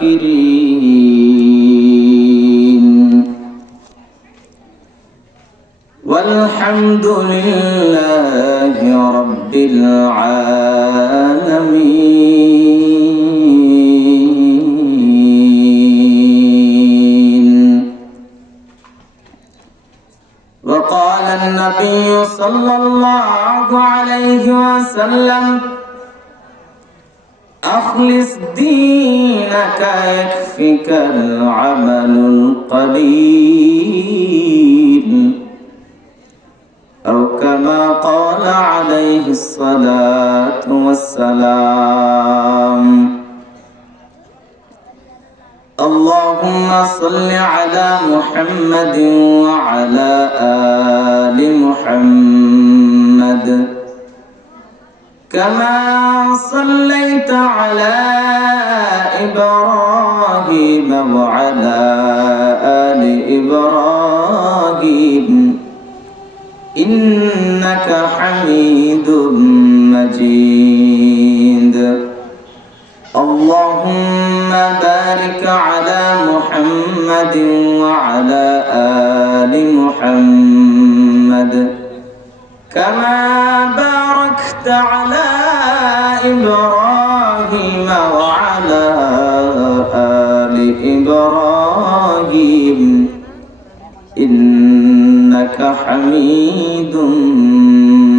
الشاكرين والحمد لله رب العالمين. وقال النبي صلى الله عليه وسلم أخلص دينك يكفك العمل القليل أو كما قال عليه الصلاة والسلام. اللهم صل على محمد وعلى آل محمد كما صليت على إبراهيم وعلى آل إبراهيم إنك حميد مجيد. اللهم بارك على محمد وعلى آل محمد كما باركت على إبراهيم وعلى آل إبراهيم إنك حميد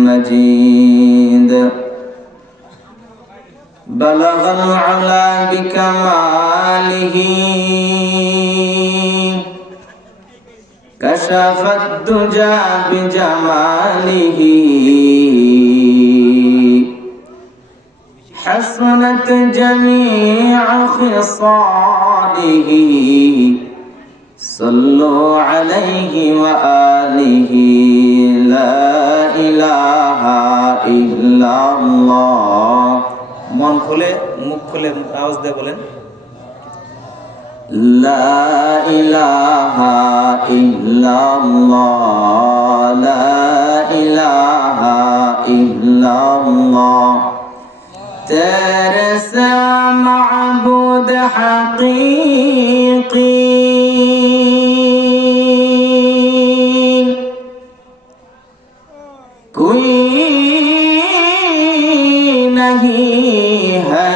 مجيد. بلغ العلا بكماله كشف الدجى بجماله حسنت جميع خصاله صلوا عليه وآله لا إله إلا الله. মন খুলে মুখ খুলে আওয়াজ দিয়ে বলেন লা ইলাহা ইল্লাল্লাহ লা ইলাহা ইল্লাল্লাহ তেরে সে মাবুদ হাকীকি कोई नहीं है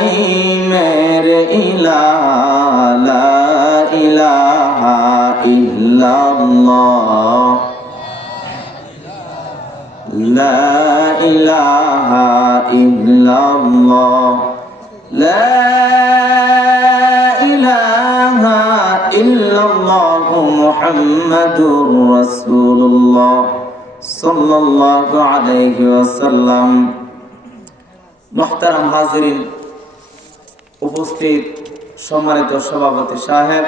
मेरे इलाह ला इलाहा इल्लल्लाह ला इलाहा इल्लल्लाह ला इलाहा इल्लल्लाह मुहम्मदुर रसूलुल्लाह সাল্লাল্লাহু আলাইহি ওয়াসাল্লাম। মুহতারাম হাজিরিন, উপস্থিত সম্মানিত সভাপতি সাহেব,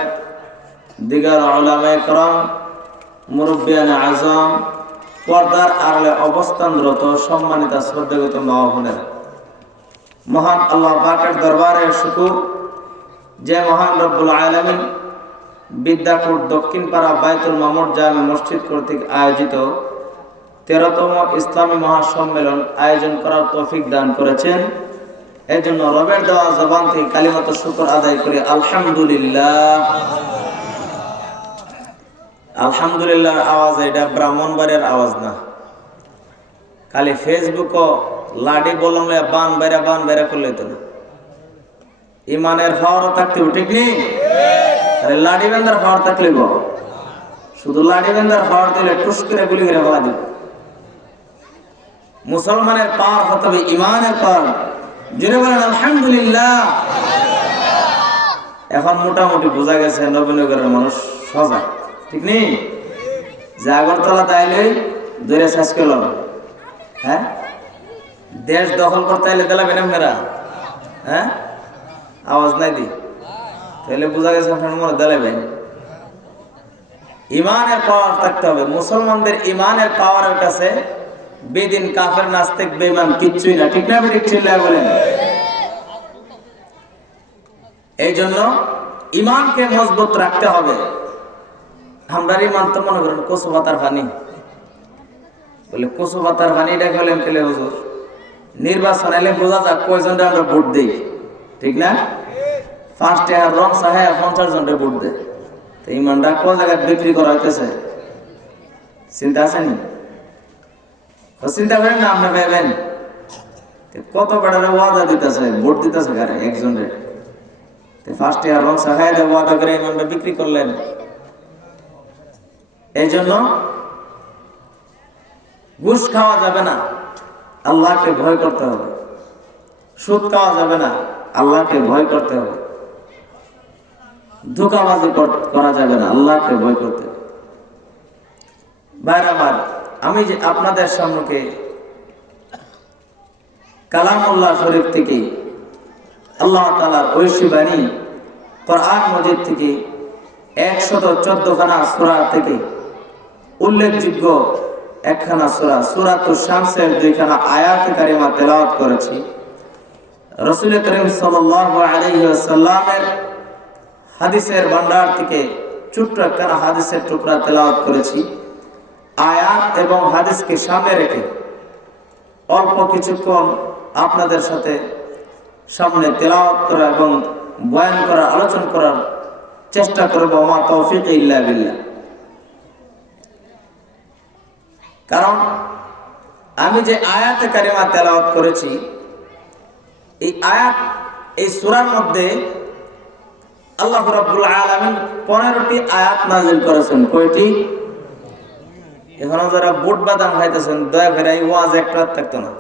দিগার উলামায়ে কেরাম, মুরব্বিয়ানে আযম, পর্দার আড়ালে অবস্থানরত সম্মানিত শ্রদ্ধাগত মা ও বোনেরা, মহান আল্লাহ পাকের দরবারে শুকর যে মহান রব্বুল আলামিন বিদ্যাপুর দক্ষিণপাড়া বাইতুল মামুর জামে মসজিদ কর্তৃক আয়োজিত 13তম ইসলামী মহাসম্মেলন আয়োজন করার তৌফিক দান করেছেন। এই জন্য রবের দেওয়া জবান থেকে কালিমাত শুকর আদায় করে আলহামদুলিল্লাহ। আলহামদুলিল্লাহ আওয়াজ এটা ব্রাহ্মণবাড়িয়ার আওয়াজ না, খালি ফেসবুকও লাডি বললে বান বাইরা করলে তো না, ইমানের পাওয়ারও থাকতে ঠিক নেই। আরে লাডি বেন্দার পাওয়ার থাকলে শুধু লাডি বেন্দার পাওয়ার দিলে টুস করে গুলি করে ফেলা দিবে। মুসলমানের পাওয়ার হতে হবে ইমানের পাওয়ার। জেনে বলেন আলহামদুলিল্লাহ। এখন মোটামুটি বোঝা গেছে নবীনগরের মানুষ সজাগ, ঠিক নেই? যে আগরতলা তাইলে ধরে শেষ করল, হ্যাঁ দেশ দখল করতে আইলে দিলাম এরম মেরা, হ্যাঁ আওয়াজ নাই দি, তাহলে বোঝা গেছে আপনার মনে দিলাবেন। ইমানের পাওয়ার থাকতে হবে। মুসলমানদের ইমানের পাওয়ারের কাছে বেদিন কাফের নাস্তিক বেঈমান কিচ্ছুই না, ঠিক না? ঠিক ছিল বলেন। এই জন্য ইমানকে মজবুত রাখতে হবে। আমরা ইমান তো মনে করেন কচু পাতার পানি, বলে কচু পাতার পানিটা খেলেন খেলে হুজুর নির্বাচন এলে বোঝা যাক কয়জনটা আমরা ভোট দিই, ঠিক না? 5 টাকার রং চাহে 50 জনকে ভোট দেয়। তো ইমানটা কোন জায়গায় বিক্রি করা হইতেছে? চিন্তা আসেনি? চিন্তা করেন না, আপনি ভাবেন কত বেড়ারে ওয়াদা দিতেছে, ভোট দিতেছে কারে? একজনের 5 টাকার রং চাহে ওয়াদা করে ইমানটা বিক্রি করলেন। এই জন্য ঘুষ খাওয়া যাবে না, আল্লাহকে ভয় করতে হবে। সুদ খাওয়া যাবে না, আল্লাহকে ভয় করতে হবে। ধোঁকাবাজি করা যাবে না, আল্লাহকে ভয় করতে হবে। ভাইরা আমার, আমি যে আপনাদের সম্মুখে কালামুল্লাহ শরীফ থেকে আল্লাহ তাআলার ঐশী বাণী কোরআন মজিদ থেকে 114 খানা সূরা থেকে উল্লেখযোগ্য একখানা সূরা সূরাতুশ শামসের 2 খানা আয়াত কারিমা তেলাওয়াত করেছি। রাসূল করিম সাল্লাল্লাহু আলাইহি ওয়াসাল্লামের হাদিসের ভান্ডার থেকে ছোট্ট একখানা হাদিসের টুকরা তেলাওয়াত করেছি। আয়াত এবং হাদিসকে সামনে রেখে অল্প কিছুক্ষণ আপনাদের সাথে সামনে তেলাওয়াত করা এবং বয়ান করা, আলোচনা করার চেষ্টা করব। মা তৌফিক ইল্লা বিল্লাহ। কারণ আমি যে আয়াতে কারিমা তেলাওয়াত করেছি, এই আয়াত, এই সূরার মধ্যে আল্লাহ রাব্বুল আলামিন 15টি আয়াত নাযিল করেছেন। কয়টি? এখনো যারা বুট বাদাম খাইতেছেন, দয়া করে এই ওয়াজ একটা থাকতো না।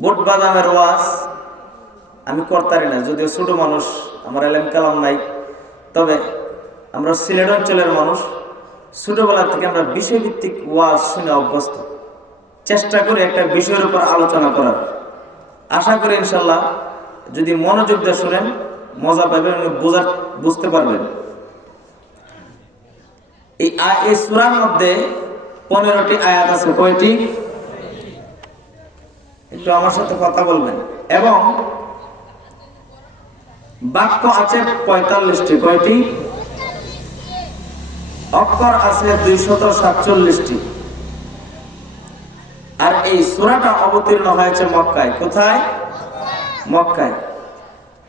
বুট বাদামের ওয়াজ আমি করতারি না, যদিও ছোট মানুষ, আমার এলেম কালাম নাই। তবে আমরা সিলেট অঞ্চলের মানুষ, ছোটবেলা থেকে আমরা বিষয়ভিত্তিক ওয়াজ শুনে অভ্যস্ত। চেষ্টা করি একটা বিষয়ের উপর আলোচনা করার। আশা করি ইনশাল্লাহ যদি মনোযোগ দিয়ে শুনেন মজা পাবেন, বুঝতে পারবেন। এই সূরার মধ্যে 15টি আয়াত আছে। কয়টি? একটু আমার সাথে কথা বলবেন। এবং বাক্য আছে 45টি। কয়টি? অক্ষর আছে 247টি। আর এই সূরাটা অবতীর্ণ হয়েছে মক্কায়। কোথায়? মক্কায়।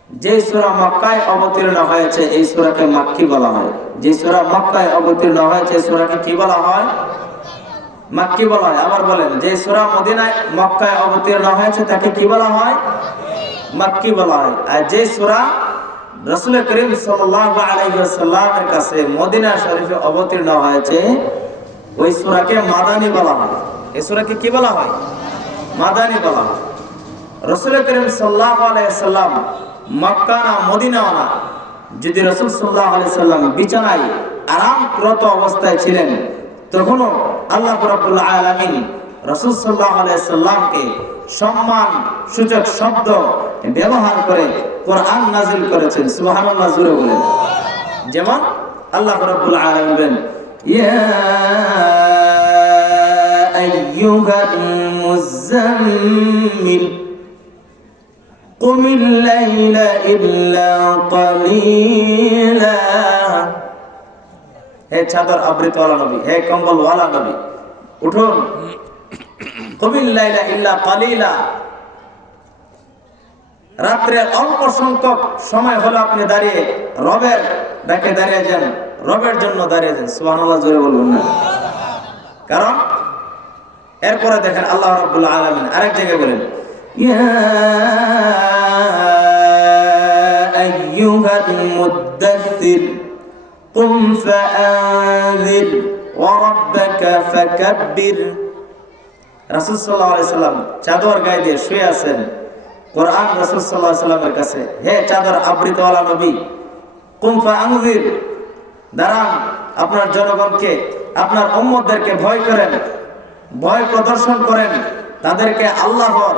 যে সূরা মক্কায় অবতীর্ণ হয়েছে এই সূরাকে মাক্কি বলা হয়। যে সূরা মক্কায় অবতীর্ণ হয়েছে এই সূরাকে কি বলা হয়? মাক্কি বলা হয়। আবার বলেন, যে সূরা মদিনায় মক্কায় অবতীর্ণ হয়েছে তাকে কি বলা হয়? মাক্কি বলা হয়। আর যে সূরা রাসূল করিম সাল্লাল্লাহু আলাইহি ওয়াসাল্লামের কাছে মদিনা শরীফে অবতীর্ণ হয়েছে ওই সূরাকে মাদানী বলা হয়। এই সূরাকে কি বলা হয়? মাদানী বলা হয়। রাসূল করিম সাল্লাল্লাহু আলাইহি ওয়াসাল্লাম মক্কা না মদিনা না, যদি রাসূল সাল্লাল্লাহু আলাইহি ওয়াসাল্লাম বিছানায় আরামরত অবস্থায় ছিলেন, তখনও আল্লাহ রাব্বুল আলামিন রাসূল সাল্লাল্লাহু আলাইহি ওয়াসাল্লামকে সম্মান সূচক শব্দ ব্যবহার করে কোরআন নাযিল করেছেন। সুবহানাল্লাহ, জোরে বলেন। যেমন আল্লাহ রাব্বুল আলামিন বলেন, ইয়া আইয়ুহাল মুযাম্মিল কুমিল লাইলা ইল্লা কালিলা। হে চাদর আবৃতওয়ালা নবী, হে কম্বলওয়ালা নবী, উঠুন। কুমিল লাইলা ইল্লা কালিলা, রাত্রে অল্প সংখ্যক সময় হলো আপনি দাঁড়িয়ে রবের ডাকে দাঁড়িয়ে যান, রবের জন্য দাঁড়িয়ে যান। সুবহানাল্লাহ, জোরে বলবেন না? কারণ এরপরে দেখেন আল্লাহ রাব্বুল আলামিন আরেক জায়গায় বলেন, ইয়া আইয়ুহাল মুদ্দাথির কুম ফাআযির ওয়া রাব্বাকা ফাকাব্বির। রাসূল সাল্লাল্লাহু আলাইহি সাল্লাম চাদর গায়ে দিয়ে শুয়ে আছেন। কোরআন রাসূল সাল্লাল্লাহু আলাইহি সাল্লামের কাছে, হে চাদর আবৃতওয়ালা নবী, কুম ফাআযির, দাঁড়ান, আপনার জনগণকে, আপনার উম্মতদেরকে ভয় করেন, ভয় প্রদর্শন করেন, তাদেরকে আল্লাহর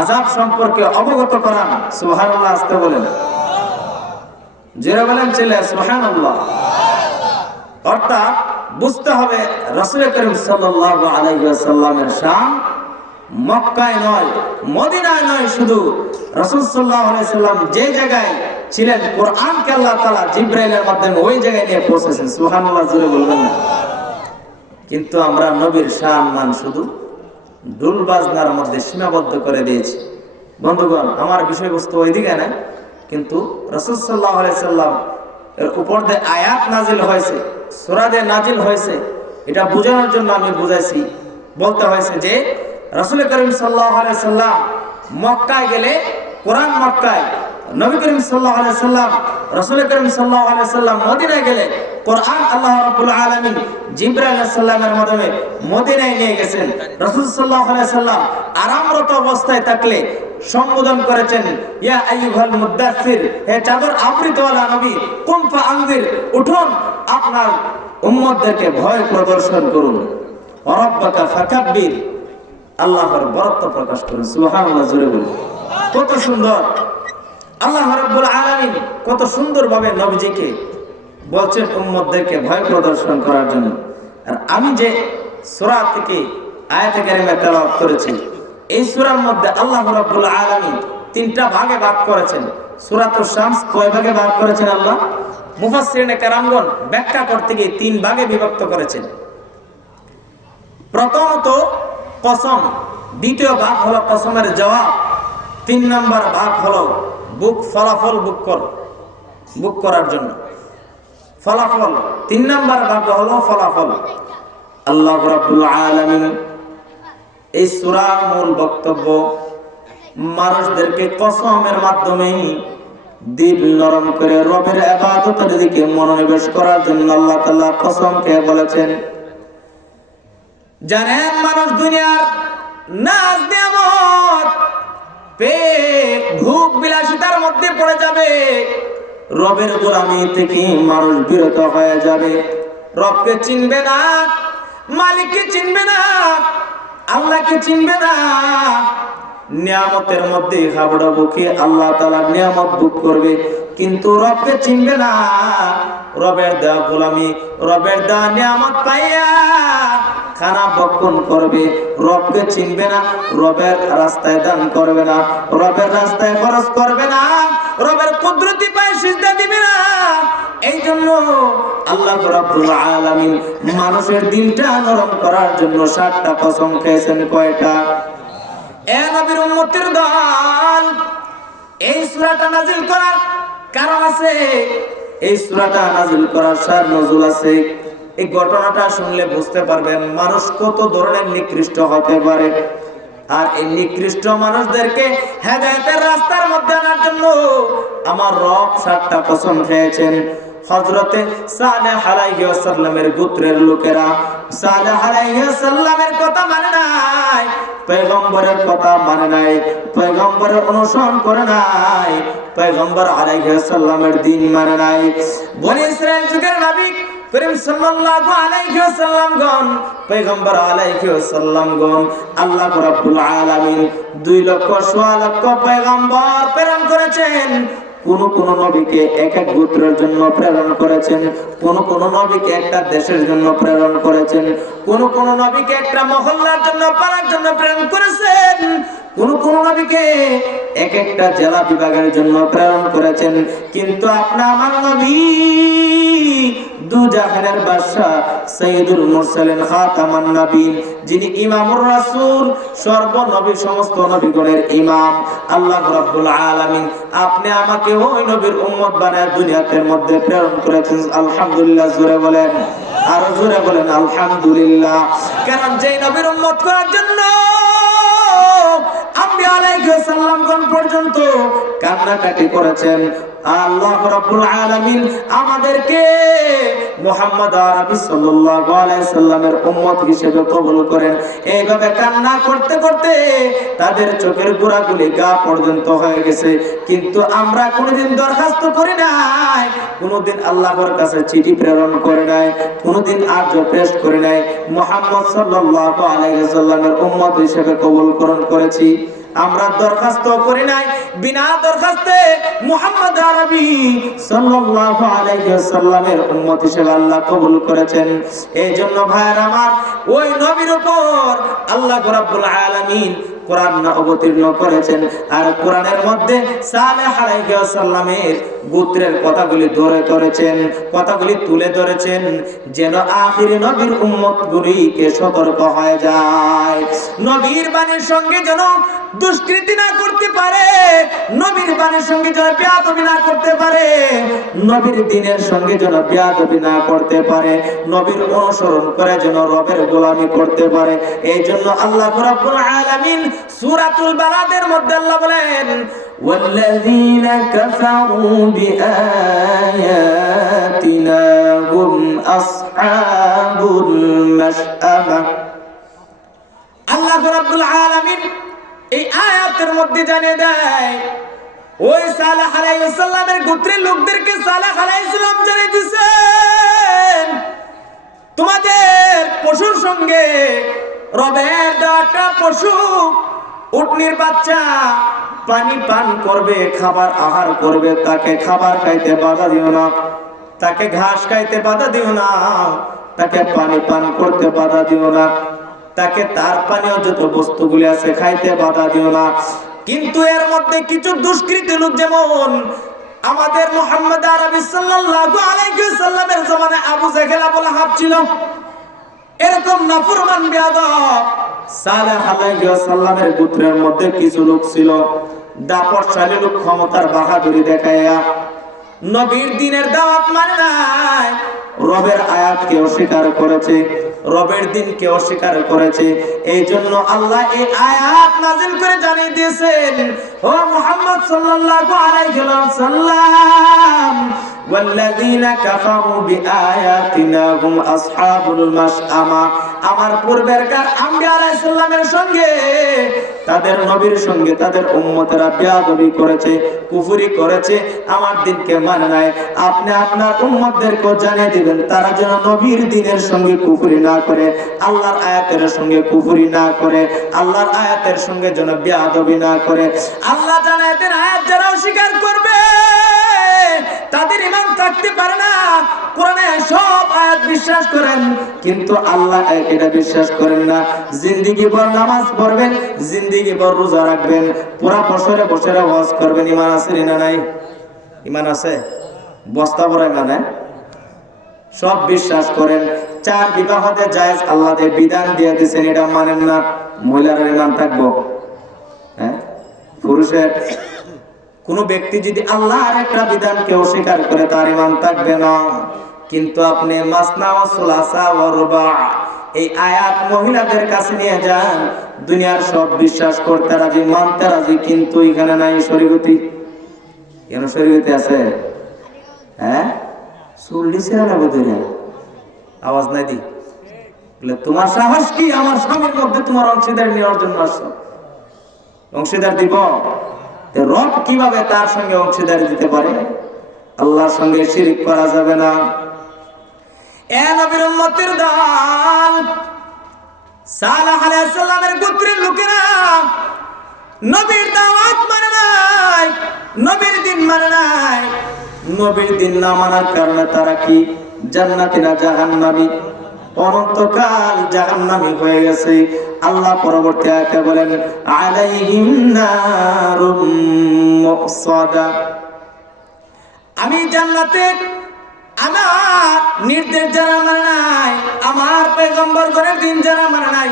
আযাব সম্পর্কে অবগত করান। সুবহানাল্লাহ, আস্তে বলেন, জোরে বলেন, ছেলে সুবহানাল্লাহ। অর্থাৎ বুঝতে হবে রাসূল করিম সাল্লাল্লাহু আলাইহি ওয়াসাল্লামের শান মক্কায় নয়, মদিনায় নয়, শুধু রাসূল সাল্লাল্লাহু আলাইহি ওয়াসাল্লাম যে জায়গায় ছিলেন কোরআনকে আল্লাহ তাআলা জিবরাইলের মাধ্যমে ওই জায়গায় নিয়ে পৌঁছেছেন। সুবহানাল্লাহ, জোরে বলবেন না? কিন্তু আমরা নবীর শান মান শুধু দুল বাজনার মধ্যে সীমাবদ্ধ করে দিয়েছি। বন্ধুগণ, আমার বিষয়বস্তু ওইদিকে না, কিন্তু রাসূল সাল্লাল্লাহু আলাইহি সাল্লাম এর উপর যে আয়াত নাজিল হয়েছে, সূরা যে নাজিল হয়েছে, এটা বোঝানোর জন্য আমি বুঝাইছি। বলতে হয়েছে যে রাসূল করিম সাল্লাল্লাহু আলাইহি সাল্লাম মক্কায় গেলে কোরআন মক্কায়, নবী করিম সাল্লাল্লাহু আলাইহি সাল্লাম রাসূল করিম সাল্লাল্লাহু আলাইহি সাল্লাম মদিনায় গেলে কোরআন আল্লাহ রাব্বুল আলামিন জিবরাইল আলাইহিস সালামের মাধ্যমে মদিনায় নিয়ে গেছেন। রাসূল সাল্লাল্লাহু আলাইহি সাল্লাম আরামরত অবস্থায় থাকলে সম্বোধন করেছেন, ইয়া আইয়ুহাল মুদাসসির, হে চাদর আবৃতওয়ালা নবী, কুম ফাআনজির, উঠুন আপনার উম্মতদেরকে ভয় প্রদর্শন করুন, ওয়ারাব্বাকা ফাকাব্বির, আল্লাহর বরত্ব প্রকাশ করুন। সুবহানাল্লাহ, জোরে বলুন। কত সুন্দর আল্লাহ রাব্বুল আলামিন কত সুন্দরভাবে নবীজিকে বলছেন উম্মতদেরকে ভয় প্রদর্শন করার জন্য। আর আমি যে সূরা থেকে আয়াতে কারিমা তেলাওয়াত করেছি, এই সূরার মধ্যে আল্লাহ রাব্বুল আলামিন তিনটা ভাগে ভাগ করেছেন। সূরাতুশ শামস কয় ভাগে ভাগ করেছেন আল্লাহ? মুফাসসিরিনে কেরামগণ ব্যাখ্যা করতে গিয়ে তিন ভাগে বিভক্ত করেছেন। প্রথমত কসম, দ্বিতীয় ভাগ হলো কসমের জবাব, তিন নম্বর ভাগ হলো ফলাফল বুক করার জন্য ফলাফল, তিন নম্বর ভাগ হলো ফলাফল। আল্লাহ রাব্বুল আলামিন এই সূরার মূল বক্তব্য মানুষদেরকে কসমের মাধ্যমে দিল নরম করে রবের ইবাদতের দিকে মনোনিবেশ করার জন্য আল্লাহ তাআলা কসম খেয়ে বলেছেন। জানেন মানুষ দুনিয়ার নাজ নিয়ামত পেয়ে ভোগ বিলাসিতার মধ্যে পড়ে যাবে, রবের গোলামি থেকে মানুষ বিরত হয়ে যাবে, রবকে চিনবে না, মালিককে চিনবে না, আল্লাহকে চিনবে না। নিয়ামতের মধ্যে হাবড়া বুকে আল্লাহ তাআলার নিয়ামত ভোগ করবে, কিন্তু রবকে চিনবে না। রবের দেওয়া গোলামি, রবের দেওয়া নিয়ামত পাইয়া খানা বক্ষণ করবে, রবকে চিনবে না, রবের রাস্তায় দান করবে না, রবের রাস্তায় খরচ করবে না, রবের কুদরতি পায়ে সিজদা দিবে না। এই জন্য আল্লাহ রাব্বুল আলামিন মানুষের দিনটা নরম করার জন্য 7টা কসম খেয়েছেন। কয়টা? এ নবীর উম্মতের দল, এই সূরাটা নাযিল করার কারণ আছে, এই সূরাটা নাযিল করার সার নজুল আছে। এই ঘটনাটা শুনলে বুঝতে পারবেন মানুষ কত ধরনের নিকৃষ্ট হতে পারে। আর এই নিকৃষ্ট মানুষদেরকে হেদায়েতের রাস্তার মধ্যে আনার জন্য আমার রব 7টা কসম খেয়েছেন। হযরতে সালেহ আলাইহিস সালামের গোত্রের লোকেরা সালেহ আলাইহিস সালামের কথা মানে নাই, পয়গম্বরের কথা মানে নাই, পয়গম্বরের অনুসরণ করে নাই, পয়গম্বর আলাইহিস সালামের দ্বীন মানে নাই। বনি ইসরাইল যুগের নবী করিম সাল্লাল্লাহু আলাইহি ওয়াসাল্লাম গণ, পয়গম্বর আলাইহি ওয়াসাল্লাম গণ, আল্লাহ রাব্বুল আলামিন 2 লক্ষ সোয়া লক্ষ পয়গম্বর প্রেরণ করেছেন। কোন কোন নবীকে এক এক গোত্রের জন্য প্রেরণ করেছেন, কোন কোন নবীকে একটা দেশের জন্য প্রেরণ করেছেন, কোন কোন নবীকে একটা মহল্লার জন্য পাড়ার জন্য প্রেরণ করেছেন, কোন কোন নবীকে এক একটা জেলা বিভাগের জন্য প্রেরণ করেছেন। কিন্তু আপনি আমার নবী দু জাহানের বাদশা সাইয়্যিদুল মুরসালিন খাতামান নবীন, যিনি ইমামুর রাসূল, সর্বনবী সমস্ত নবীগণের ইমাম আল্লাহ রাব্বুল আলামিন আপনি আমাকে ওই নবীর উম্মত বানায় দুনিয়ার মধ্যে প্রেরণ করেছেন। আলহামদুলিল্লাহ, জোরে বলেন, আর জোরে বলেন আলহামদুলিল্লাহ। কারণ যেই নবীর উম্মত করার জন্য আম্বিয়া আলাইহিস সালামগণ পর্যন্ত কান্নাকাটি করেছেন, আল্লাহ রাব্বুল আলামিন আমাদেরকে মুহাম্মদ আরবি সাল্লাল্লাহু আলাইহি সাল্লামের উম্মত হিসেবে কবুল করেন। এইভাবে কান্না করতে করতে তাদের চোখের গোড়াগুলি গা পর্যন্ত হয়ে গেছে, কিন্তু আমরা কোনোদিন দরখাস্ত করি নাই, কোনোদিন আল্লাহর কাছে চিঠি প্রেরণ করে নাই, কোনোদিন আর্য পেশ করে নাই। মুহাম্মদ সাল্লাল্লাহু আলাইহি সাল্লামের উম্মত হিসেবে কবুল করেছি। আমরা দরখাস্ত করি নাই, বিনা দরখাস্তে মুহাম্মদ আরবি সাল্লাল্লাহু আলাইহি ওয়াসাল্লামের উম্মত হিসেবে আল্লাহ কবুল করেছেন। এই জন্য ভাইরা আমার, ওই নবীর উপর আল্লাহ রাব্বুল আলামিন কোরআন অবতীর্ণ করেছেন। আর কোরআনের মধ্যে সালেহ আলাইহিস সালামের গোত্রের কথাগুলি ধরেছেন, কথাগুলি তুলে ধরেছেন, যেন আখির নবীর উম্মতগুলিকে সতর্ক হয়ে যায়। নবীর বাণীর সঙ্গে যেন দুষ্কৃতি না করতে পারে, নবীর বাণীর সঙ্গে যেন বেয়াদবি না করতে পারে, নবীর দ্বীনের সঙ্গে যেন বেয়াদবি না করতে পারে, নবীর অনুসরণ করে যেন রবের গোলামি করতে পারে। এই জন্য আল্লাহ রাব্বুল আলামিন সূরাতুল বালাদের মধ্যে আল্লাহ বলেন, ওয়াল্লাযীনা কাফারু বিআয়াতিনা হুম আসহাবুল মাশআমা। আল্লাহ রাব্বুল আলামিন এই আয়াতের মধ্যে জানিয়ে দেয়, ওই সালেহ আলাইহিস সালামের গোত্রের লোকদেরকে সালেহ আলাইহিস সালাম জানিয়ে দিয়েছেন, তোমাদের পশুর সঙ্গে রবের দেওয়াটা পশু উটনির বাচ্চা পানি পান করবে, খাবার আহার করবে, তাকে খাবার খাইতে বাধা দিও না, তাকে ঘাস খাইতে বাধা দিও না, তাকে পানি পান করতে বাধা দিও না, তাকে তার পানীয় যত বস্তুগুলি আছে খাইতে বাধা দিও না। কিন্তু এর মধ্যে কিছু দুষ্কৃতী লোক, যেমন আমাদের মুহাম্মদ আরবি সাল্লাল্লাহু আলাইহি ওয়াসাল্লামের জামানায় আবু জাহেল আবু লাহাব ছিল, এরকম নাফরমান বেয়াদব সালেহ আলাইহি ওয়াসাল্লামের গোত্রের মধ্যে কিছু লোক ছিল, দাপটশালী লোক, ক্ষমতার বাহাদুরি দেখাইয়া নবীর দ্বীনের দাওয়াত মানে নাই, রবের আয়াতকে অস্বীকার করেছে, রবের দ্বীনকে অস্বীকার করেছে। এই জন্য আল্লাহ এই আয়াত নাযিল করে জানিয়ে দিয়েছেন, ও মুহাম্মদ সাল্লাল্লাহু আলাইহি ওয়াসাল্লাম, ওয়াল্লাযীনা কাফারু বিআয়াতিনা হুম আসহাবুল মাশআমা। আমার পূর্বেরকার আম্বিয়া আলাইহিস সালামের সঙ্গে, তাদের নবীর সঙ্গে তাদের উম্মতেরা বেয়াদবি করেছে, কুফরি করেছে, আমার দ্বীনকে মানে নাই। আপনি আপনার উম্মতদেরকে জানিয়ে দিবেন, তারা যেন নবীর দ্বীনের সঙ্গে কুফরি না করে, আল্লাহর আয়াতের সঙ্গে কুফরি না করে, আল্লাহর আয়াতের সঙ্গে যেন বেয়াদবি না করে। আল্লাহ জানায় দেন, আয়াত যারা অস্বীকার করবে তাদের ঈমান থাকতে পারে না। কোরআনে সব আয়াত বিশ্বাস করেন, কিন্তু আল্লাহ এটা বিশ্বাস করেন না। জিন্দেগি ভর নামাজ পড়বেন, জিন্দেগি ভর রোজা রাখবেন, পুরা বছরে বছরে হজ করবেন, ঈমান আছে না নাই? ঈমান আছে, বস্তা ভরা মানে সব বিশ্বাস করেন। 4 বিবাহতে জায়েজ আল্লাহ বিধান দিয়ে দিয়েছেন, এটা মানেন না, মহিলার ঈমান থাকবো? হ্যাঁ, পুরুষের কোন ব্যক্তি যদি আল্লাহর একটা বিধানকে অস্বীকার করে তার ঈমান থাকবে না। কিন্তু আপনি মাসনা ওয়া সুলাসা ওয়া রুবা এই আয়াত মহিলাদের কাছে নিয়ে যান, দুনিয়ার সব বিশ্বাস করতে রাজি, মানতে রাজি, কিন্তু এখানে নাই শরীয়তি। কেন শরীয়তে আছে? হ্যাঁ, চল্লিশে না বদরে আওয়াজ নাই দি বলে, তোমার সাহস কি আমার স্বামীর মধ্যে তোমার অংশীদার নেওয়ার জন্য আসছো? অংশীদার দিব? রব কিভাবে তার সঙ্গে অংশীদারি দিতে পারে? আল্লাহর সঙ্গে শিরক করা যাবে না। এ নবীর উম্মতের দল, সালেহ আলাইহিস সালামের গোত্রের লোকেরা নবীর দাওয়াত মানে নাই, নবীর দ্বীন মানে নাই। নবীর দ্বীন না মানার কারণে তারা কি জান্নাতি না জাহান্নামী? অনন্তকাল জাহান্নামী হয়ে গেছে। আল্লাহ পরবর্তী আয়াতে বলেন, আলাইহিম নারুম মুসাদা। আমি জান্নাতে আমার নির্দেশ যারা মানে নাই, আমার পয়গম্বর করে দিন যারা মানে নাই,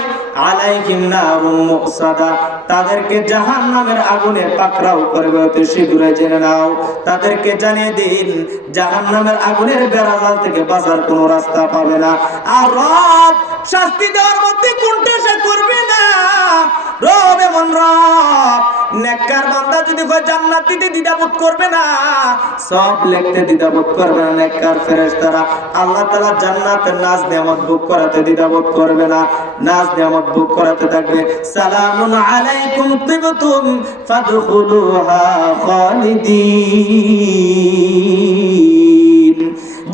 আলাইহিম নারুম মুসাদা, তাদেরকে জাহান্নামের আগুনে পাকড়াও করবে, অতি শীঘ্রই জেনে নাও। তাদেরকে জানিয়ে দিন, জাহান্নামের আগুনের বেড়াজাল থেকে বাঁচার কোনো রাস্তা পাবে না। আর রব শাস্তি দেওয়ার মধ্যে কোনটা সে করবে না। রব এমন রব, নেককার বান্দা যদি কয় জান্নাত দিতে দ্বিধাবোধ করবে না, সব লিখতে দ্বিধাবোধ করবে না। নেককার ফেরেশতারা আল্লাহ তাআলা জান্নাতের নাজ নিয়ামত ভোগ করাতে দ্বিধাবোধ করবে না, নাজ নিয়ামত ভোগ করাতে থাকবে। সালামুন আলাইকুম তিবতুম ফাদখুলুহা খালিদিন।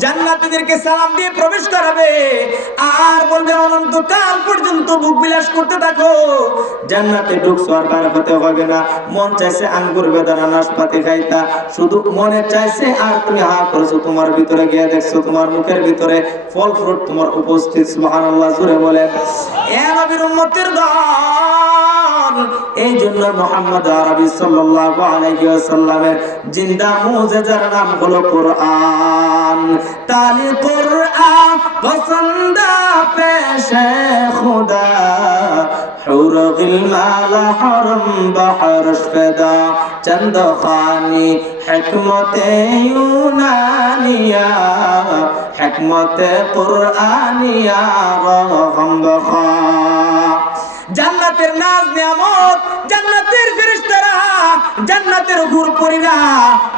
জান্নাতীদেরকে সালাম দিয়ে প্রবেশ করাবে আর বলবে, অনন্তকাল পর্যন্ত ভোগ বিলাস করতে থাকো। জান্নাতে ঢুকছো আর বার হতে হবে না। মন চাইছে আঙ্গুর বেদানা নাশপাতি খাইতা, শুধু মনে চাইছে আর তুমি হা করেছো, তোমার ভিতরে গিয়ে দেখছো তোমার মুখের ভিতরে ফল ফ্রুট তোমার উপস্থিত। সুবহানাল্লাহ, জোরে বলেন। এ নবীর উম্মতের দল, এই জন্য মুহাম্মদ আরবি সাল্লাল্লাহু আলাইহি ওয়াসাল্লামের জিন্দা মুজিজার নাম হলো কোরআন। তালি কোরআন পছন্দ পেশে খুদা হুর গিলমাল হরম বহর ফেদা চন্দ খানি হিকমতে ইউনানিয়া হিকমতে কুরআনিয়া রহম বখা। জান্নাতের নাজ নিয়ামত, জান্নাতের ফেরেশতারা, জান্নাতের হুরপরীরা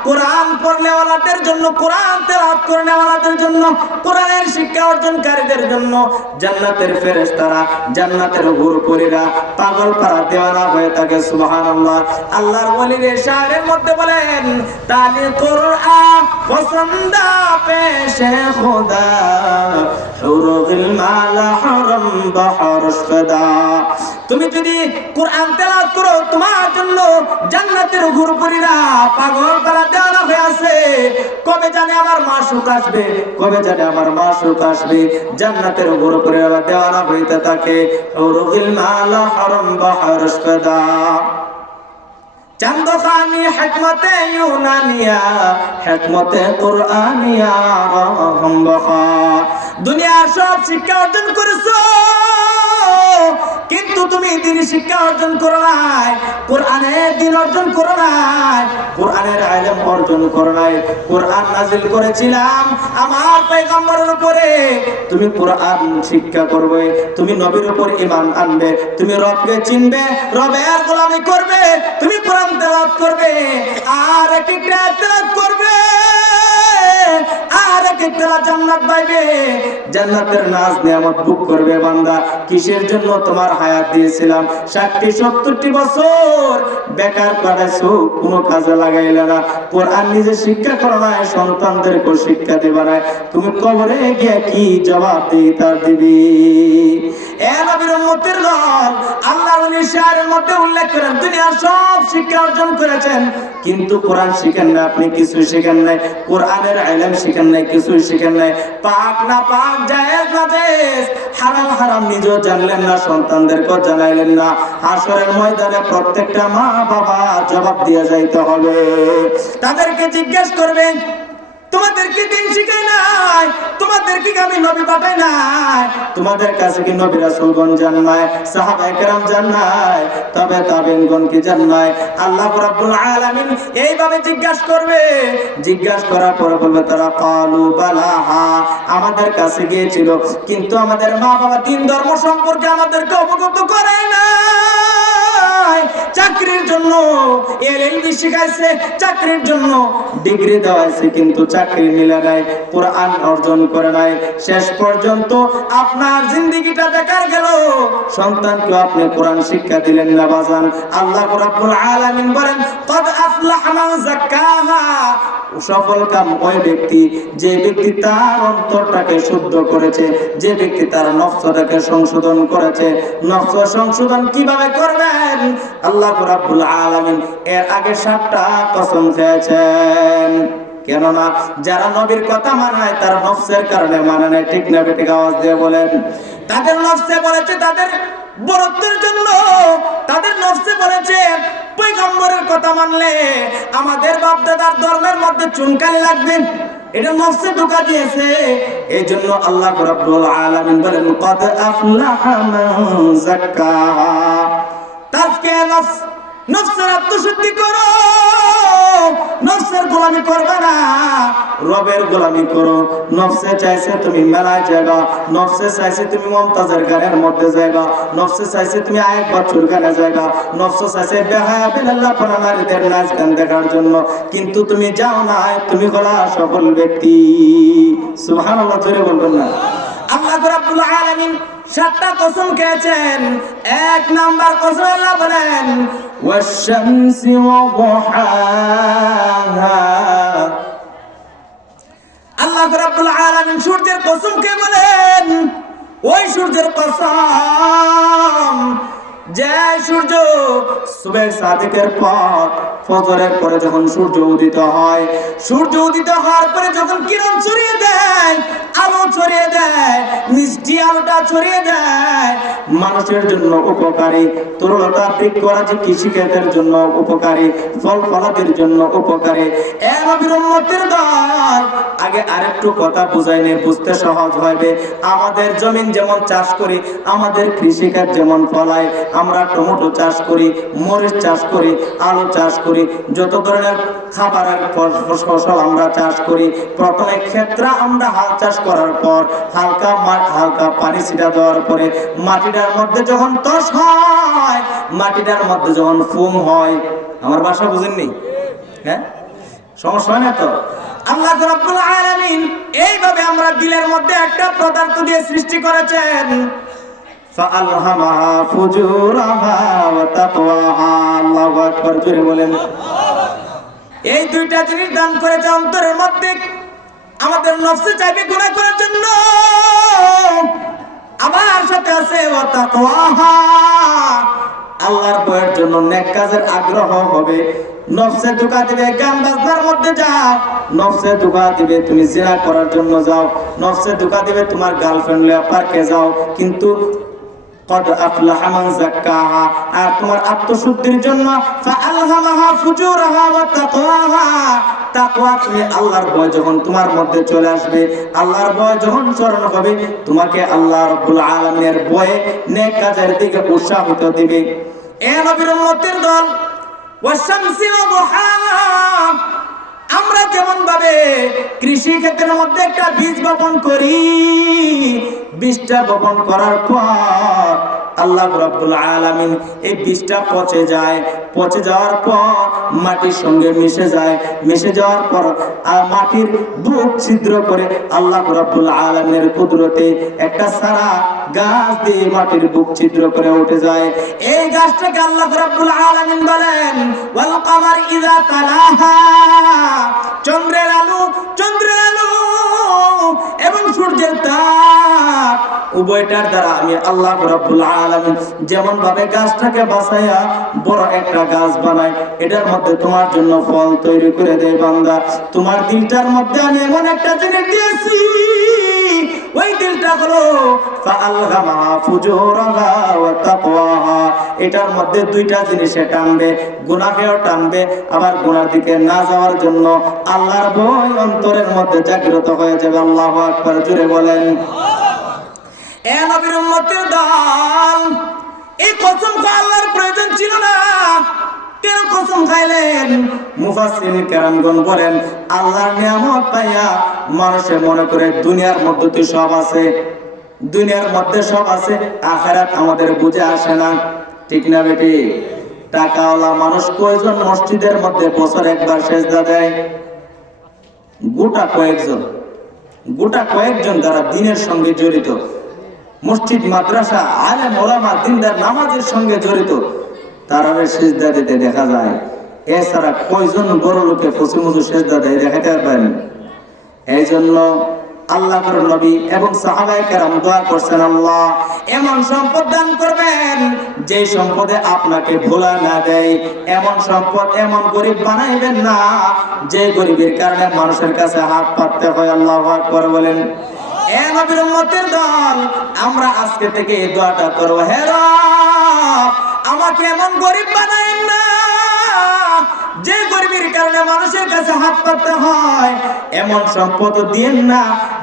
কোরআন পড়নেওয়ালাদের জন্য, কোরআন তেলাওয়াত করনেওয়ালাদের জন্য, কোরআনের শিক্ষা অর্জনকারীদের জন্য জান্নাতের ফেরেশতারা, জান্নাতের হুরপরীরা পাগল পারা দেওয়ানা হয়ে থাকে। সুবহানাল্লাহ। আল্লাহর ওলির শায়ের মধ্যে বলেন তালি কোরআন পছন্দ পেশে খোদা হুর গিলমাল হরম বহর ফেদা। তুমি যদি কোরআন তেলাওয়াত করো তোমার জন্য জান্নাতের হুরপরীরা পাগল করা দেওয়ানা হয়ে আছে। কবে জানে আমার মাসুক আসবে, কবে জানে আমার মাসুক আসবে। জান্নাতের হুরপরীরা দেওয়ানা হইতে থাকে। হুর গিলমাল হরম বহর ফেদা চন্দ খানি হিকমতে ইউনানিয়া হিকমতে কুরআনিয়া রহম বখা। দুনিয়ার সব শিক্ষা অর্জন করেছো কিন্তু তুমি দ্বীনি শিক্ষা অর্জন করো নাই, কোরআনের দ্বীন অর্জন করো নাই, কোরআনের ইলম অর্জন করো নাই। কোরআন নাযিল করেছিলাম আমার পয়গম্বরের উপরে, তুমি কোরআন শিক্ষা করবে, তুমি নবীর উপর ঈমান আনবে, তুমি রবকে চিনবে, রবের গোলামি করবে, তুমি কোরআন তেলাওয়াত করবে আর এক একটা তেলাওয়াত করবে আর এক একটা জান্নাত পাইবে, জান্নাতের নাজ নিয়ামত ভোগ করবে। বান্দা কিসের জন্য তোমার হায়াত দিয়েছিলাম 60-70 বছর বেকার কাটাইছো, কোনো কাজে লাগাইলে না, কোরআন নিজে শিক্ষা করো না, সন্তানদেরকে শিক্ষা দিবা না, তুমি কবরে গিয়ে কি জবাব দিবি? এ নবীর উম্মতের দল, আল্লাহর ওলির শায়ের মধ্যে উল্লেখ করেন দুনিয়ার সব শিক্ষা অর্জন করেছেন কিন্তু কোরআন শিখেন না, আপনি কিছু শিখেন নাই, কোরআনের ইলম শিখেন নাই, কিছু শিখেন নাই। পাক না পাক, জায়েজ না জায়েজ, হারাম হারাম নিজেও জানলেন না, সন্তানদেরকেও জানাইলেন না। হাসরের ময়দানে প্রত্যেকটা মা বাবা জবাব দিয়ে যাইতে হবে। তাদেরকে জিজ্ঞেস করবেন তোমাদেরকে দিন শিখাই নাই, তোমাদেরকে আমি নবী পাঠাই নাই, তোমাদের কাছে কি নবী রাসূলগণ যান নাই, সাহাবায়ে কেরাম যান নাই, তবে তাবেঈনগণ কি যান নাই? আল্লাহ রাব্বুল আলামিন এইভাবে জিজ্ঞাসা করবে, জিজ্ঞাসা করার পর বলবে তারা ক্বালু বালা, আমাদের কাছে গিয়েছিল কিন্তু আমাদের মা বাবা দ্বীন ধর্ম সম্পর্কে আমাদেরকে অবগত করায় না। চাকরির জন্য এলএলবি শিখাইছে, চাকরির জন্য ডিগ্রি দেওয়াইছে কিন্তু চাকরি মিলে নাই, কোরআন অর্জন করে নাই। শেষ পর্যন্ত আপনার জিন্দেগিটা বেকার গেল, সন্তানকে আপনি কোরআন শিক্ষা দিলেন না বাজান। আল্লাহ রাব্বুল আলামিন বলেন ক্বাদ আফলাহা মান যাক্কাহা, সফল কাম ওই ব্যক্তি যে ব্যক্তি তার অন্তরটাকে শুদ্ধ করেছে, যে ব্যক্তি তার নফসটাকে সংশোধন করেছে। নফস সংশোধন কিভাবে করবেন? আল্লাহ রাব্বুল আলামিন এর আগে 7টা কসম খেয়েছেন। কেননা যারা নবীর কথা মানায় তার নফসের কারণে মানে না, ঠিক না বেঠিক? আওয়াজ দিয়ে বলেন। তাদের নফসে বলেছে তাদের বরত্বের জন্য, তাদের নফসে বলেছে পয়গম্বরের কথা মানলে আমাদের বাপ দাদার ধর্মের মধ্যে চুনকালি লাগবে, এটা নফসে ধোঁকা দিয়েছে। এই জন্য আল্লাহ রাব্বুল আলামিন বলেন ক্বাদ আফলাহা মান যাক্কাহা। তাজকিয়া নফস, নফসের আত্মশুদ্ধি করো, নফসের গোলামি করবে না, রবের গোলামি করো। নফসে চাইছে তুমি মেলায় যাবা, নফসে চাইছে তুমি মমতাজের গানের মধ্যে যাইবা, নফসে চাইছে তুমি আয়েক বাচ্চুর গানে যাইবা, নফসে চাইছে বেহায়া বেলাল্লাহ পরা নারীদের নাচ গান দেখার জন্য, কিন্তু তুমি যাও না, তুমি হলা সফল ব্যক্তি। সুবহানাল্লাহ, জোরে বলবেন না? আল্লাহ রাব্বুল আলামিন 7টা কসম খেয়েছেন। 1 নাম্বার কসম আল্লাহ বলেন ওয়াশ-শামসি ওয়া দুহাহা। আল্লাহ রাব্বুল আলামিন সূর্যের কসম কে বলেন? ওই সূর্যের কসম যে সূর্য সুবহ সাদিকের পর ফজরের পরে যখন সূর্য উদিত হয়, সূর্য উদিত হওয়ার পরে যখন কিরণ ছড়িয়ে দেয়, আলো ছড়িয়ে দেয়, মিষ্টি আলোটা ছড়িয়ে দেয়, মানুষের জন্য উপকারী, তরুলতা বৃক্ষরাজি কৃষিক্ষেতের জন্য উপকারী, ফল ফলাদের জন্য উপকারী। এ নবীর উম্মতের দল, আগে আরেকটু কথা বুঝাইলে বুঝতে সহজ হবে। আমাদের জমিন যেমন চাষ করি, আমাদের কৃষিকাজ যেমন ফলায়, আমরা টমেটো চাষ করি, মরিচ চাষ করি, আলু চাষ করি, যত ধরনের খাবারের ফসল আমরা চাষ করি। প্রথমে ক্ষেত্রে আমরা হাল চাষ করার পর হালকা পানি ছিটা দেওয়ার পরে মাটিটার মধ্যে যখন তস হয়, মাটিটার মধ্যে যখন ফুম হয়, আমার বাসা বুঝেননি? হ্যাঁ, সমস্যা হয় না তো? আল্লাহ রাব্বুল আলামিন এইভাবে আমরা দিলের মধ্যে একটা পদার্থ দিয়ে সৃষ্টি করেছেন। ফাআলহামাহা ফুজুরাহা ওয়া তাকওয়াহা। আল্লাহু আকবার, জোরে বলেন। এই দুইটা জিনিস দান করেছে অন্তরের মধ্যে। আমাদের নফসে চাইবে গুনাহ করার জন্য, আবার সাথে আছে ওয়া তাকওয়াহা, আল্লাহর ভয়ের জন্য নেক কাজের আগ্রহ হবে। নফসে ধোঁকা দিবে গান বাজনার মধ্যে যাও, নফসে ধোঁকা দিবে তুমি জিনা করার জন্য যাও, নফসে ধোঁকা দিবে তোমার গার্লফ্রেন্ড লিয়া পার্কে যাও, কিন্তু কদ আফলাহা মান যাক্কাহা, আর তোমার আত্মশুদ্ধির জন্য ফাআলহামাহা ফুজুরাহা ওয়া তাকওয়াহা, তাকওয়া তুমি আল্লাহর ভয় যখন তোমার মধ্যে চলে আসবে, আল্লাহর ভয় যখন স্মরণ হবে, তোমাকে আল্লাহ রাব্বুল আলামিনের ভয়ে নেক কাজের দিকে উৎসাহিত দিবে। এ নবীর উম্মতের দল, ওয়াশ-শামসি ওয়া দুহাহা, আমরা যেমন ভাবে কৃষি ক্ষেত্রের মধ্যে একটা বীজ বপন করি, বীজটা বপন করার পর আল্লাহ রাব্বুল আলামিন এই বীজটা পচে যায়, পচে যাওয়ার পর মাটির সঙ্গে মিশে যায়, মিশে যাওয়ার পর আর মাটির বুক ছিদ্র করে আল্লাহ রাব্বুল আলামিনের কুদরতে একটা সারা গাছ দিয়ে মাটির বুক ছিদ্র করে উঠে যায়। এই গাছটাকে আল্লাহ রাব্বুল আলামিন বলেন ওয়াল কামার ইযা তালাহা, চন্দ্রের আলো এবং সূর্যের তাপ উভয়টার দ্বারা আমি আল্লাহ রাব্বুল আলামিন যেমন ভাবে গাছটাকে বাঁচাইয়া বড় একটা গাছ বানাই, এটার মধ্যে তোমার জন্য ফল তৈরি করে দেয় বান্দা। তোমার দিলটার মধ্যে আমি এমন একটা জিনিস দিয়েছি, ওই দিলটা হলো ফাআলহামাহা ফুজুরাহা ওয়া তাকওয়াহা। এটার মধ্যে দুইটা জিনিসে টানবে, গুনাহেও টানবে, আবার গুনার দিকে না যাওয়ার জন্য আল্লাহর ভয় অন্তরের মধ্যে জাগ্রত হয়ে যাবে। আল্লাহু আকবার, জোরে বলেন। এ নবীর উম্মতের দল, এই কসম খাওয়া আল্লাহর প্রয়োজন ছিল না, কেন কসম খাইলেন? মুফাসসিরিন কেরামগণ বলেন, আল্লাহর নিয়ামত পাইয়া মানুষে মনে করে দুনিয়ার মধ্যে তো সব আছে, দুনিয়ার মধ্যে সব আছে, আখিরাত আমাদের বুঝে আসে না। ঠিক না বেটি? টাকাওয়ালা মানুষ কয়জন মসজিদের মধ্যে বছরে একবার সেজদা দেয়? গোটা কয়েকজন যারা দিনের সঙ্গে জড়িত, মসজিদ মাদ্রাসা আলেম ওলামা দিনদার নামাজের সঙ্গে জড়িত, তারা সেজদা দিতে দেখা যায়। এছাড়া কয়জন বড় লোকে ফসিমুজু সেজদা দেয় দেখাতে পারেন? এই জন্য আল্লাহর নবী এবং সাহাবায়ে কেরাম দোয়া করছেন, আল্লাহ এমন সম্পদ দান করবেন যে সম্পদে আপনাকে ভোলা না দেয়, এমন সম্পদ এমন গরিব বানাইবেন না যে গরিবের কারণে মানুষের কাছে হাত পাততে হয়। আল্লাহু আকবার বলেন। এ নবীর উম্মতের দল, আমরা আজকে থেকে এই দোয়াটা করব, হে রব আমাকে এমন গরিব বানাইন না যে গরিবের কারণে মানুষের কাছে হাত পাততে হয়, এমন সম্পদ দিয়েন না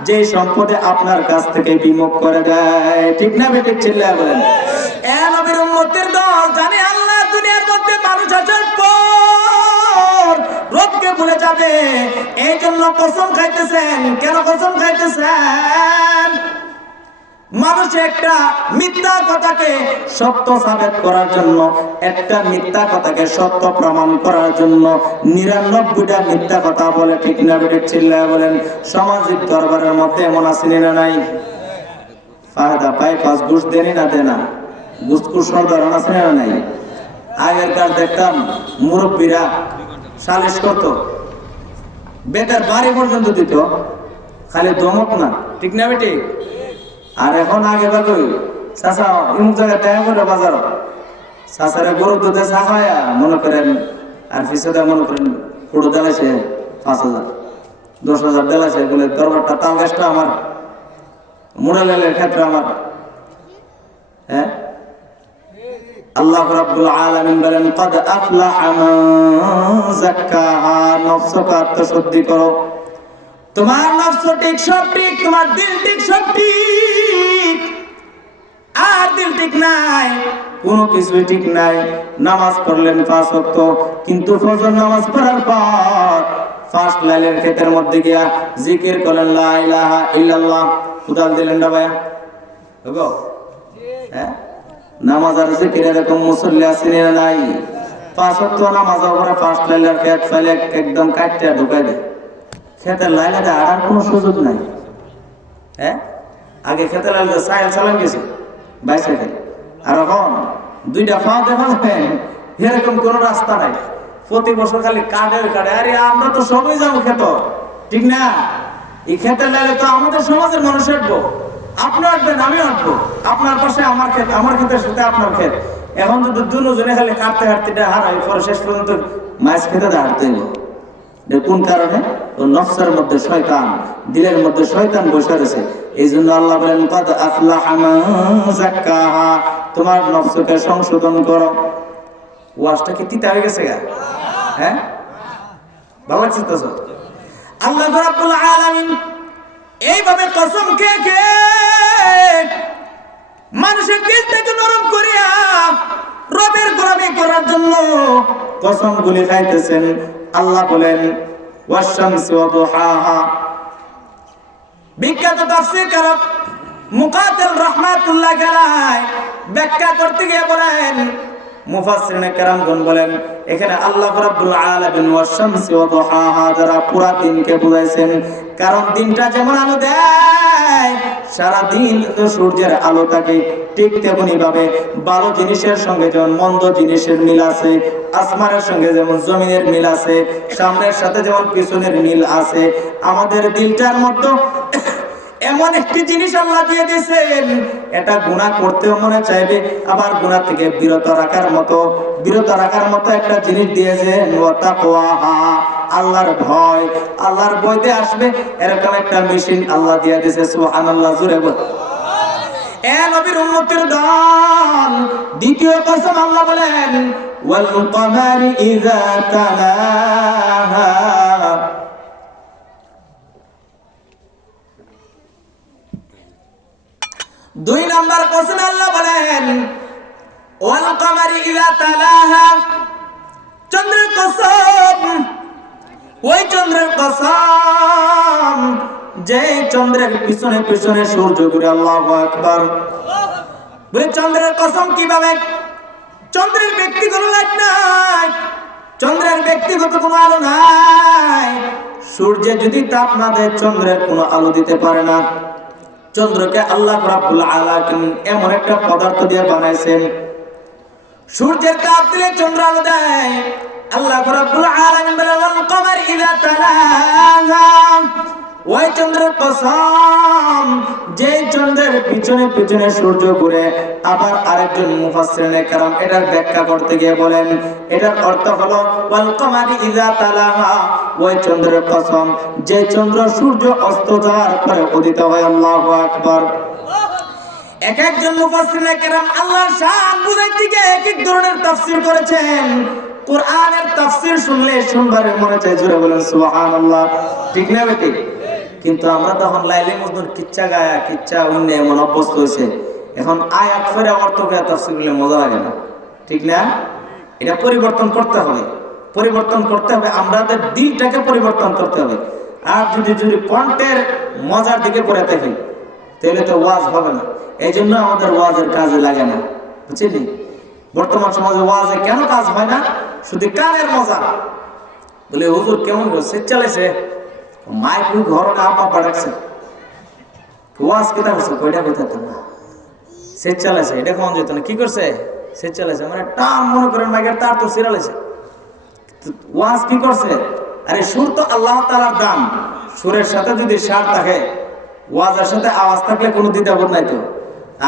যে সম্পদে আপনার কাছ থেকে বিমুখ করে দেয়। ঠিক না বেঠিক? চিল্লায়া বলেন। এ নবীর উম্মতের দল, জানে আল্লাহ দুনিয়ার মধ্যে মানুষ আসার পর রবকে ভুলে যাবে, এই জন্য কসম খাইতেছেন। কেন কসম খাইতেছেন? মানুষ একটা মিথ্যা কথাকে সত্য সাবেত করার জন্য, একটা মিথ্যা কথাকে সত্য প্রমাণ করার জন্য 99টা মিথ্যা কথা বলে। ঠিক না বেঠিক? চিল্লায়া বলেন। সামাজিক দরবারের মধ্যে এমন আসেনি না নাই? ফায়দা পাই পাঁচ ঘুষ দেনি না দেনা, ঘুষখুর সর্দারণ আছে না নাই? আগের কাজ দেখতাম মুরব্বীরা সালিশ করতো, বেটার বাড়ি পর্যন্ত দিত, খালি দমক না। ঠিক না বেঠিক? আর এখন আগে বাকি চাচা ইমুক জায়গায় দেখা করে বাজার চাচারা গরু দুধে ছাপায়া মনে করেন আর পিছনে মনে করেন পুরো দেলাইছে 5,000 10,000 দেলাইছে বলে দরবারটা তাল গাছটা আমার মুরালের ক্ষেত্রে আমার। হ্যাঁ, আল্লাহ রাব্বুল আলামিন বলেন ক্বাদ আফলাহা মান যাক্কাহা, নফসকে আত্মশুদ্ধি করো। তোমার নফস ঠিক সব ঠিক, তোমার দিল ঠিক সব ঠিক, আর দিল ঠিক নাই, কোনো কিছুই ঠিক নাই। নামাজ পড়লেন 5 ওয়াক্ত, কিন্তু ফজর নামাজ পড়ার পর ফার্স্ট লাইনের ক্ষেতের মধ্যে গিয়া জিকির করলেন লা ইলাহা ইল্লাল্লাহ, কুদাল দিলেন না ভাইয়া? গো হ্যাঁ, নামাজ আর জিকির এরকম মুসল্লি আছেন না নাই? 5 ওয়াক্ত নামাজ পড়ে ফার্স্ট লাইনের ক্ষেত ফেলে একদম কাটতে ঢুকাই দেয়। ক্ষেতের লাইনে আর কোনো সুযোগ নাই। হ্যাঁ, আগে খেতের লাইনে সাইকেল চালান গেছে, বাইসাইকেল, আর এখন 2টা পা দেখালেন, এরকম কোন রাস্তা নাই। প্রতি বছর খালি কাঠের কাঠে। আরে আমরা তো সবাই যাবো খেত, ঠিক না? এই খেতের লাইনে তো আমাদের সমাজের মানুষ হাঁটবো, আপনি হাঁটবেন, আমি হাঁটবো, আপনার পাশে আমার ক্ষেত, আমার ক্ষেতের সাথে আপনার ক্ষেত। এখন যদি দুজনে খালি কাটতে হাঁটতে হারাই, পরে শেষ পর্যন্ত মাছ খেতে হাঁটতে হইব। কোন কারণে? ও নফসের মধ্যে শয়তান, দিলের মধ্যে শয়তান বসে রয়েছে। এই জন্য আল্লাহ বলেন ক্বাদ আফলাহা মান যাক্কাহা, তোমার নফসকে সংশোধন করো। ওয়াজটা কি তিতা হয়ে গেছে গা? হ্যাঁ, ভালো লাগছে তো? আল্লাহ রাব্বুল আলামিন এইভাবে কসম খেয়ে খেয়ে মানুষের দিলটাকে নরম করিয়া রবের গোলামি করার জন্য কসম গুলি খাইতেছেন। আল্লাহ বলেন ওয়াশ-শামসি ওয়া দুহাহা। বিখ্যাত তাফসীরকার মুকাতিল রাহমাতুল্লাহ আলাইহি ব্যাখ্যা করতে গিয়ে বলেন, মুফাসসিরিনে কেরামগণ বলেন, এখানে আল্লাহ রাব্বুল আলামিন ওয়াশ-শামসি ওয়া দুহাহা দ্বারা পুরা দিনকে বুঝাইছেন। কারণ দিনটা যেমন আলো দেয়, সারা দিন সূর্যের আলো থাকে, ঠিক তেমনি ভাবে ভালো জিনিসের সঙ্গে যেমন মন্দ জিনিসের মিল আছে, আসমানের সঙ্গে যেমন জমিনের মিল আছে, সামনের সাথে যেমন পিছনের মিল আছে, আমাদের দিলটার মধ্যে এমন একটি জিনিস আল্লাহ দিয়ে দিয়েছেন, এটা গুনাহ করতেও মনে চাইবে, আবার গুনাহ থেকে বিরত রাখার মতো একটা জিনিস দিয়েছেন, ওয়া তাকওয়াহা, আল্লাহর ভয়, আল্লাহর ভয়তে আসবে এরকম একটা মেশিন আল্লাহ দিয়ে দিয়েছে। সুবহানাল্লাহ, জোরে বল। এ নবীর উম্মতের দল, দ্বিতীয় কসম আল্লাহ বলেন ওয়াল কমারি ইযা তালাহা। 2 নম্বর কসম আল্লাহ বলেন ওয়াল কমারি ইযা তালাহা, চন্দ্রের কসম, ওই চন্দ্রের কসম যে চন্দ্রের পিছনে পিছনে সূর্য ঘুরে। আল্লাহু আকবার। বলে চন্দ্রের কসম কিভাবে? চন্দ্রের ব্যক্তিগত লাইট নাই, চন্দ্রের ব্যক্তিগত কোনো আলো নাই। সূর্যে যদি তাপ না দেয়, চন্দ্রের কোনো আলো দিতে পারে না। চন্দ্রকে আল্লাহ রাব্বুল আলামিন এমন একটা পদার্থ দিয়ে বানাইছেন, সূর্যের তাপ দিলে চন্দ্র আলো দেয়। আল্লাহ রাব্বুল আলামিন বলেন ওয়াল কমারি ইযা তালাহা, ওই চন্দ্রের কসম যে চন্দ্রের পিছনে পিছনে সূর্য ঘুরে। আবার আরেকজন মুফাসসিরিনে কেরাম এটার ব্যাখ্যা করতে গিয়ে বলেন, এটার অর্থ হলো ওয়াল কমারি ইযা তালাহা, ওই চন্দ্রের কসম যে চন্দ্র সূর্য অস্ত যাওয়ার পরে উদিত হয়। আল্লাহু আকবার। এক একজন মুফাসসিরিনে কেরাম আল্লাহর শান বুঝাইতে গিয়ে এক এক ধরনের তাফসীর করেছেন। কোরআনের তাফসীর শুনলে শুনবারে মনে চায় জোরে বলেন সুবহানাল্লাহ, ঠিক না বেটি? কিন্তু আমরা তখন লাইলে মজনুর কিচ্ছা গায়া কিচ্ছা অন্য এমন অভ্যস্ত হয়েছে, এখন আয়াত ফেরে অর্থ গায়া তাফসীর করলে মজা লাগে না, ঠিক না? এটা পরিবর্তন করতে হবে, আমাদের দিলটাকে পরিবর্তন করতে হবে। আর যদি পয়েন্টের মজার দিকে পড়ে থাকি তাহলে তো ওয়াজ হবে না। এই জন্য আমাদের ওয়াজের কাজে লাগে না, বুঝলি? বর্তমান সমাজে ওয়াজে কেন কাজ হয় না? শুধু কানের মজা। বলে হুজুর কেমন সে চালাইছে, মাইক ঘর আপা পাঠাচ্ছে, ওয়াজ কেটা করছে, কয়টা কথা না সে চালাইছে, এটা কেমন যেত না, কি করছে সে চালাইছে, মানে টান মনে করেন মাইকের তার তো সিরালাইছে। ওয়াজ কি করছে? আরে সুর তো আল্লাহ তাআলার দান, সুরের সাথে যদি সার থাকে, ওয়াজের সাথে আওয়াজ থাকলে কোনো দ্বিধাবোধ নাই তো।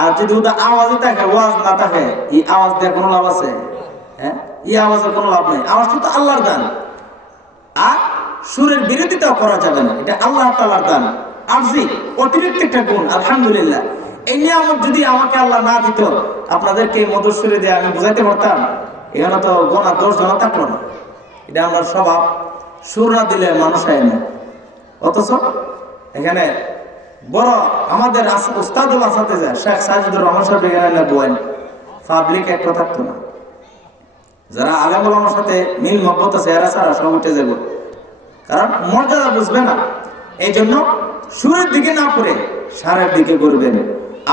আর যদি ওটা আওয়াজে থাকে, ওয়াজ না থাকে, এই আওয়াজ দিয়ে কোনো লাভ আছে? হ্যাঁ, এই আওয়াজের কোনো লাভ নেই। আওয়াজটা তো আল্লাহর দান, আর সুরের বিরোধিতাও করা যাবে না, এটা আল্লাহ তাআলার দান, আরজি অতিরিক্ত একটা গুণ। আলহামদুলিল্লাহ, এই নিয়ামত যদি আমাকে আল্লাহ না দিত, আপনাদেরকে মধুর সুরে দিয়ে আমি বুঝাইতে পারতাম? এখানে তো গোনা 10 জন থাকলো না। এটা আমার স্বভাব, সুর না দিলে মানুষ হয় না। অথচ এখানে বড় আমাদের উস্তাদুল আসাতে যায় শেখ সাজিদুর রহমান সাহেব এখানে বলেন, পাবলিক একটা থাকতো না। যারা আলেমুল আমার সাথে মিল মহব্বত আছে এরা ছাড়া সব উঠে যাব, কারণ মর্যাদা বুঝবে না। এই জন্য সুরের দিকে না পড়ে সারের দিকে করবেন,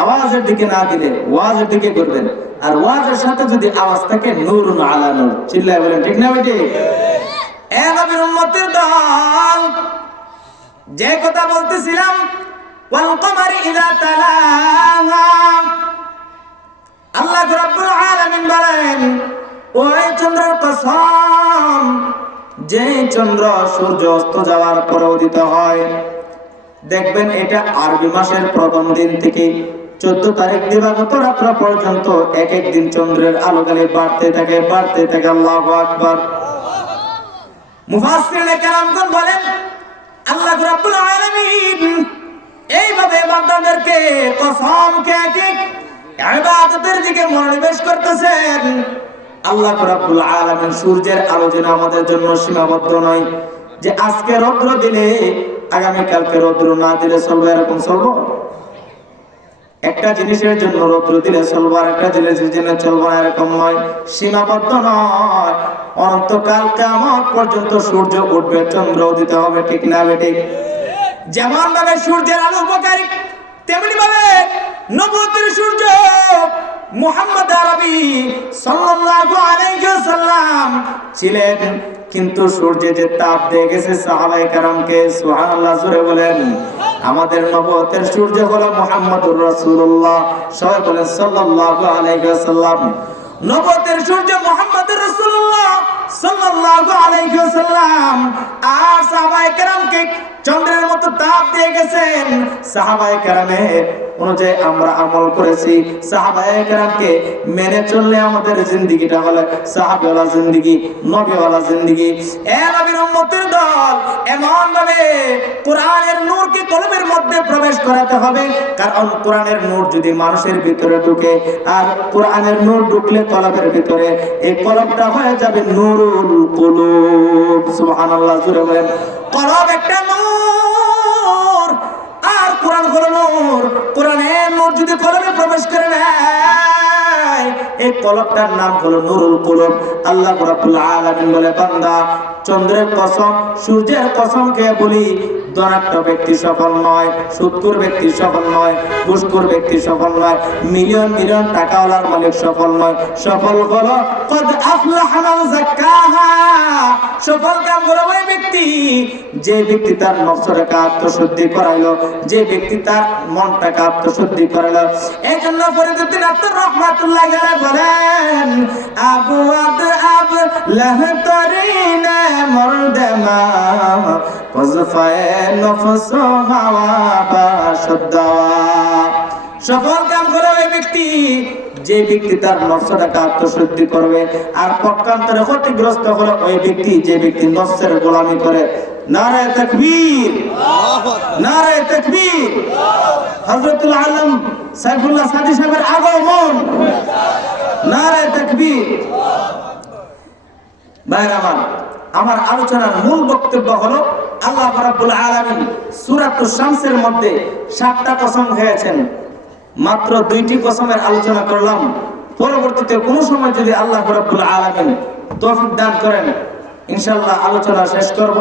আওয়াজের দিকে না দিলে ওয়াজের দিকে করবেন। আর ওয়াজের সাথে যদি আওয়াজ থাকে, নূরুন আলা নূর। চিল্লায় বলেন ঠিক না বেটি? এ নবীর উম্মতের দল, যে কথা বলতেছিলাম, ওয়াল কমারি ইযা তালাহা, আল্লাহ রাব্বুল আলামিন বলেন, ওই চন্দ্রের কসম, যে চন্দ্র সূর্য অস্ত যাওয়ার পরে উদিত হয়, দেখবেন এটা আরবি মাসের প্রথম দিন থেকে 14 তারিখ দিবাগত রাত্র পর্যন্ত এক এক দিন চন্দ্রের আলো খালি বাড়তে থাকে, বাড়তে থাকে। আল্লাহু আকবার। মুফাসসিরিনে কেরামগণ বলেন, আল্লাহ রাব্বুল আলামিন এইভাবে বান্দাদেরকে কসম খেয়ে ইবাদতের দিকে মনোনিবেশ করতেছেন। আল্লাহ রাব্বুল আলামিন সূর্যের আলো যেন আমাদের জন্য সীমাবদ্ধ নয়, যে আজকে রৌদ্র দিলে আগামী কালকে রৌদ্র না দিলে চলবে, এরকম চলবো? একটা জিনিসের জন্য রৌদ্র দিলে চলবো, আর একটা জিনিসের জন্য চলবো না, এরকম নয়, সীমাবদ্ধ নয়। অনন্তকাল কিয়ামত পর্যন্ত সূর্য উঠবে, চন্দ্র উদিত হবে, ঠিক না বেঠিক? যেমন ভাবে সূর্যের আলো উপকারী, তেমনি ভাবে নবুয়তের সূর্য মুহাম্মদ আরবি সাল্লাল্লাহু আলাইহি ওয়াসাল্লাম ছিলেন। কিন্তু সূর্যে যে তাপ দিয়ে গেছে সাহাবায়ে কেরামকে, সুবহানাল্লাহ জোরে বলেন। আমাদের নবুয়তের সূর্য হলো মুহাম্মদুর রাসূলুল্লাহ, সবাই বলেন সাল্লাল্লাহু আলাইহি ওয়াসাল্লাম। নবুয়তের সূর্য মুহাম্মদুর রাসূলুল্লাহ সাল্লাল্লাহু আলাইহি ওয়াসাল্লাম আর সাহাবায়ে কেরামকে চন্দ্রের মতো তাপ দিয়ে গেছেন। সাহাবায়ে কেরামের অনুযায়ী আমরা আমল করেছি, সাহাবায়ে কেরামকে মেনে চললে আমাদের জিন্দেগিটা হলো সাহাবীওয়ালা জিন্দেগি, নবীওয়ালা জিন্দেগি। এ নবীর উম্মতের দল, এমন ভাবে কোরআনের নূরকে কলবের মধ্যে প্রবেশ করাতে হবে, কারণ কোরআনের নূর যদি মানুষের ভিতরে ঢুকে, আর কোরআনের নূর ঢুকলে কলবের ভিতরে, এই কলবটা হয়ে যাবে নূরুল কুলুব। সুবহানাল্লাহ জোরে বলেন। কলব একটা নূর, আর কোরআন হলো নূর। কোরআনের নূর যদি কলবে প্রবেশ করে নেয়, এই কলবটার নাম হলো নূরুল কুলুব। আল্লাহ রাব্বুল আলামিন বলে, বান্দা, চন্দ্রের কসম, সূর্যের কসম খেয়ে বলি, ধনাঢ্য ব্যক্তি সফল নয়, সুদখোর ব্যক্তি সফল নয়, ঘুষখোর ব্যক্তি সফল নয়, মিলিয়ন মিলিয়ন টাকাওয়ালার মালিক সফল নয়। সফল হলো কদ আফলাহা মান যাক্কাহা, সফল কাম হলো ওই ব্যক্তি যে ব্যক্তি তার নফসটাকে আত্মশুদ্ধি করাইলো, যে ব্যক্তি তার মনটাকে আত্মশুদ্ধি করাইলো। এই জন্য ফরিদউদ্দিন আত্মর রহমাতুল্লাহ আলাইহি বলেন, আবু আব লাহতরিনা মরদমা কজফায়ে নফস হাওয়া বাশদাওয়া। সফল কাম করে ওই ব্যক্তি যে ব্যক্তি তার নফসটাকে আত্মশুদ্ধি করবে, আর পক্ষান্তরে ক্ষতিগ্রস্ত হলো ওই ব্যক্তি যে ব্যক্তি নফসের গোলামি করে। নারে তাকবীর, নারে তাকবীর। হযরতুল আলম সাইফুল্লাহ সাদি সাহেবের আগমন, নারে তাকবীর। ভাইরা আমার আলোচনার মূল বক্তব্য হলো, আল্লাহ রাব্বুল আলামিন সূরাতুশ শামসের মধ্যে 7টা কসম খেয়েছেন। মাত্র 2টি কসমের আলোচনা করলাম। পরবর্তীতে কোন সময় যদি আল্লাহ রাব্বুল আলামিন তৌফিক দান করেন, ইনশাআল্লাহ আলোচনা শেষ করব।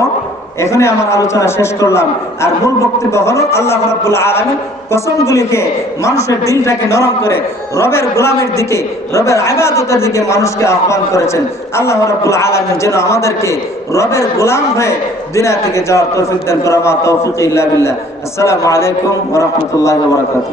এখানে আমার আলোচনা শেষ করলাম। আর মূল বক্তব্য হলো, আল্লাহ রাব্বুল আলামিন কসমগুলিকে মানুষের দিলটাকে নরম করে রবের গোলামের দিকে, রবের ইবাদতের দিকে মানুষকে আহ্বান করেছেন। আল্লাহ রাব্বুল আলামিন যেন আমাদেরকে রবের গোলাম হয়ে দুনিয়া থেকে যাওয়ার তৌফিক দান করেন। তৌফিক ইল্লা বিল্লাহ। আসসালামু আলাইকুম ওয়া রাহমাতুল্লাহি ওয়া বারাকাতুহু।